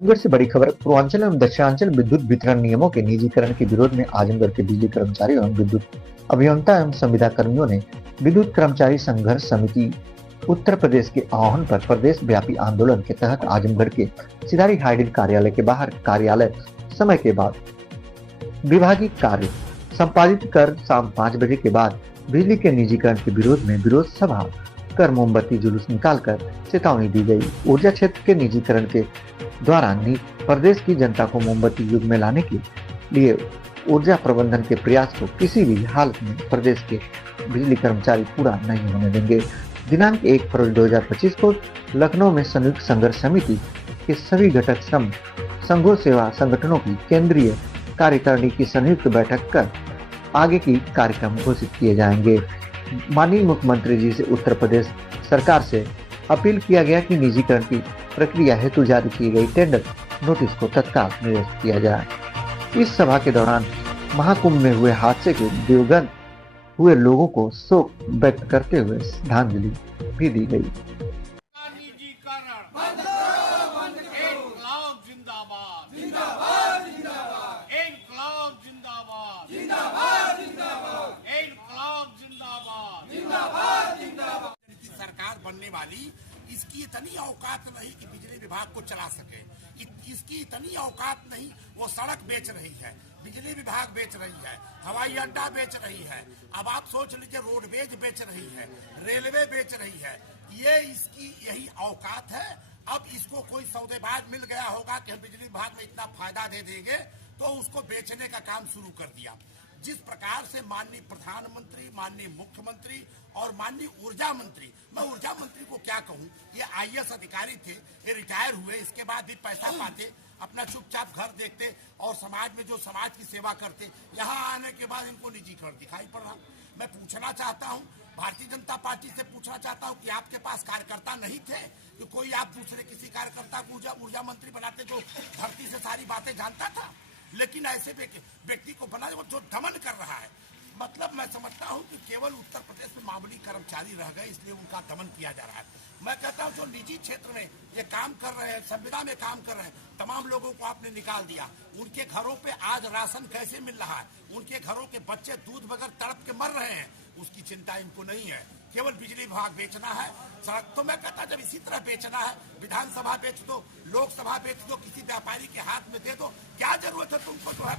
आजमगढ़ से बड़ी खबर। पूर्वांचल एवं दक्षिणांचल विद्युत वितरण नियमों के निजीकरण के विरोध में आजमगढ़ के बिजली कर्मचारी एवं विद्युत अभियंता एवं संविदा कर्मियों ने विद्युत कर्मचारी संघर्ष समिति उत्तर प्रदेश के आह्वान पर प्रदेश व्यापी आंदोलन के तहत आजमगढ़ के सिधारी हाइडिल कार्यालय के बाहर कार्यालय समय के बाद विभागीय कार्य संपादित कर शाम 5 बजे के बाद बिजली के निजीकरण के विरोध में विरोध सभा कर मोमबत्ती जुलूस निकालकर चेतावनी दी गई। ऊर्जा क्षेत्र के निजीकरण के दौरान प्रदेश की जनता को मोमबत्ती युग में लाने के लिए ऊर्जा प्रबंधन के प्रयास को किसी भी हालत में प्रदेश के बिजली कर्मचारी पूरा नहीं होने देंगे। दिनांक 1 फरवरी 2025 को लखनऊ में संयुक्त संघर्ष समिति के सभी घटक संघों सेवा संगठनों की केंद्रीय कार्यकारिणी की संयुक्त बैठक कर आगे की कार्यक्रम घोषित किए जाएंगे। माननीय मुख्यमंत्री जी से उत्तर प्रदेश सरकार से अपील किया गया कि निजीकरण की प्रक्रिया हेतु जारी की गई टेंडर नोटिस को तत्काल निरस्त किया जाए। इस सभा के दौरान महाकुंभ में हुए हादसे के दिवंगत हुए लोगों को शोक व्यक्त करते हुए श्रद्धांजलि भी दी गई। सरकार बनने वाली इसकी इतनी औकात नहीं कि बिजली विभाग को चला सके, इसकी इतनी औकात नहीं। वो सड़क बेच रही है, बिजली विभाग बेच रही है, हवाई अड्डा बेच रही है, अब आप सोच लीजिए रोडवेज बेच रही है, रेलवे बेच रही है। ये इसकी यही औकात है। अब इसको कोई सौदेबाज मिल गया होगा कि हम बिजली विभाग में इतना फायदा दे देंगे, तो उसको बेचने का काम शुरू कर दिया। जिस प्रकार से माननीय प्रधानमंत्री, माननीय मुख्यमंत्री और माननीय ऊर्जा मंत्री, मैं ऊर्जा मंत्री को क्या कहूं, ये आईएएस अधिकारी थे, ये रिटायर हुए, इसके बाद भी पैसा पाते, अपना चुपचाप घर देखते और समाज में जो समाज की सेवा करते, यहाँ आने के बाद इनको निजीकरण दिखाई पड़ रहा। मैं पूछना चाहता हूँ, भारतीय जनता पार्टी से पूछना चाहता हूँ कि आपके पास कार्यकर्ता नहीं थे कि कोई आप दूसरे किसी कार्यकर्ता को ऊर्जा मंत्री बनाते जो धरती से सारी बातें जानता था? लेकिन ऐसे व्यक्ति को बना जो दमन कर रहा है। मतलब मैं समझता हूं कि केवल उत्तर प्रदेश में मामूली कर्मचारी रह गए, इसलिए उनका दमन किया जा रहा है। मैं कहता हूं जो निजी क्षेत्र में ये काम कर रहे हैं, संविदा में काम कर रहे हैं, तमाम लोगों को आपने निकाल दिया। उनके घरों पे आज राशन कैसे मिल रहा है, उनके घरों के बच्चे दूध बगैर तड़प के मर रहे हैं, उसकी चिंता इनको नहीं है। केवल बिजली विभाग बेचना है, सड़क। तो मैं कहता जब इसी तरह बेचना है, विधानसभा बेच दो, लोकसभा बेच दो, किसी व्यापारी के हाथ में दे दो। क्या जरूरत है तुमको जो है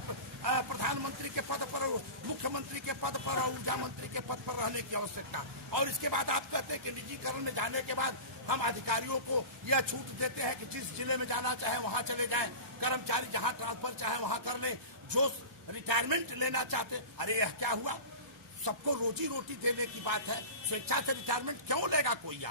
प्रधानमंत्री के पद पर, मुख्यमंत्री के पद पर और ऊर्जा मंत्री के पद पर रहने की आवश्यकता? और इसके बाद आप कहते हैं कि निजीकरण में जाने के बाद हम अधिकारियों को यह छूट देते हैं कि जिस जिले में जाना चाहे वहां चले जाएं, कर्मचारी जहां ट्रांसफर चाहे वहां कर ले, जो रिटायरमेंट लेना चाहते। अरे यह क्या हुआ? सबको रोजी रोटी देने की बात है, स्वेच्छा से रिटायरमेंट क्यों लेगा कोई?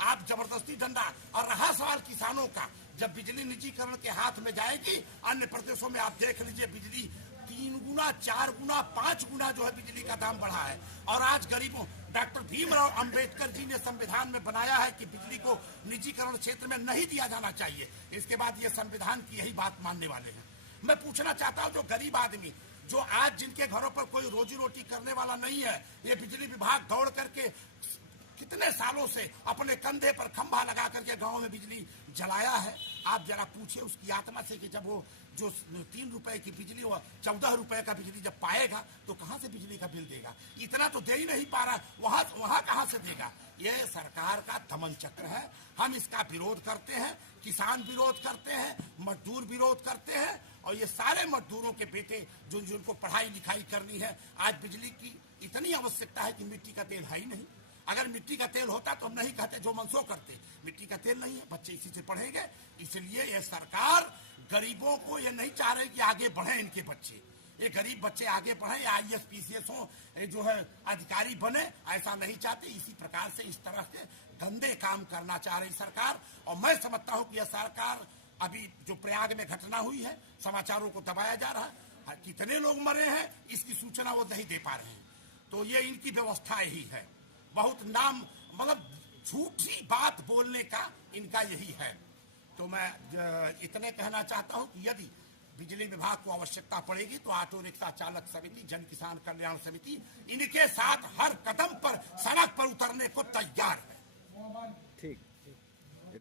आप जबरदस्ती डंडा। और रहा सवाल किसानों का, जब बिजली निजीकरण के हाथ में जाएगी, अन्य प्रदेशों में आप देख लीजिए बिजली 3 गुना, 4 गुना, 5 गुना जो है बिजली का दाम बढ़ा है। और आज गरीबों, डॉक्टर भीमराव अंबेडकर जी ने संविधान में बनाया है कि बिजली को निजीकरण क्षेत्र में नहीं दिया जाना चाहिए। इसके बाद ये संविधान की यही बात मानने वाले हैं। मैं पूछना चाहता हूँ, जो गरीब आदमी, जो आज जिनके घरों पर कोई रोजी रोटी करने वाला नहीं है, ये बिजली विभाग दौड़ करके कितने सालों से अपने कंधे पर खंभा लगा करके गांव में बिजली जलाया है। आप जरा पूछिए उसकी आत्मा से कि जब वो जो 3 रुपए की बिजली, 14 रुपए का बिजली जब पाएगा तो कहां से बिजली का बिल देगा? इतना तो दे ही नहीं पा रहा, वहां कहां से देगा? यह सरकार का दमन चक्र है। हम इसका विरोध करते हैं, किसान विरोध करते हैं, मजदूर विरोध करते हैं, और ये सारे मजदूरों के बेटे जिनको पढ़ाई लिखाई करनी है, आज बिजली की इतनी आवश्यकता है कि मिट्टी का तेल है ही नहीं। अगर मिट्टी का तेल होता तो हम नहीं कहते, जो मनसो करते। मिट्टी का तेल नहीं है, बच्चे इसी से पढ़ेंगे। इसलिए यह सरकार गरीबों को ये नहीं चाह रही कि आगे बढ़े इनके बच्चे, ये गरीब बच्चे आगे बढ़े, आईएएस पीसीएस हो, जो है अधिकारी बने, ऐसा नहीं चाहते। इसी प्रकार से इस तरह के गंदे काम करना चाह रही सरकार। और मैं समझता हूं कि यह सरकार, अभी जो प्रयाग में घटना हुई है, समाचारों को दबाया जा रहा है, कितने लोग मरे हैं इसकी सूचना वो नहीं दे पा रहे हैं। तो ये इनकी व्यवस्था यही है, बहुत नाम, मतलब झूठी बात बोलने का इनका यही है। तो मैं इतने कहना चाहता हूं कि यदि बिजली विभाग को आवश्यकता पड़ेगी तो ऑटो रिक्शा चालक समिति, जन किसान कल्याण समिति इनके साथ हर कदम पर सड़क पर उतरने को तैयार है। ठीक।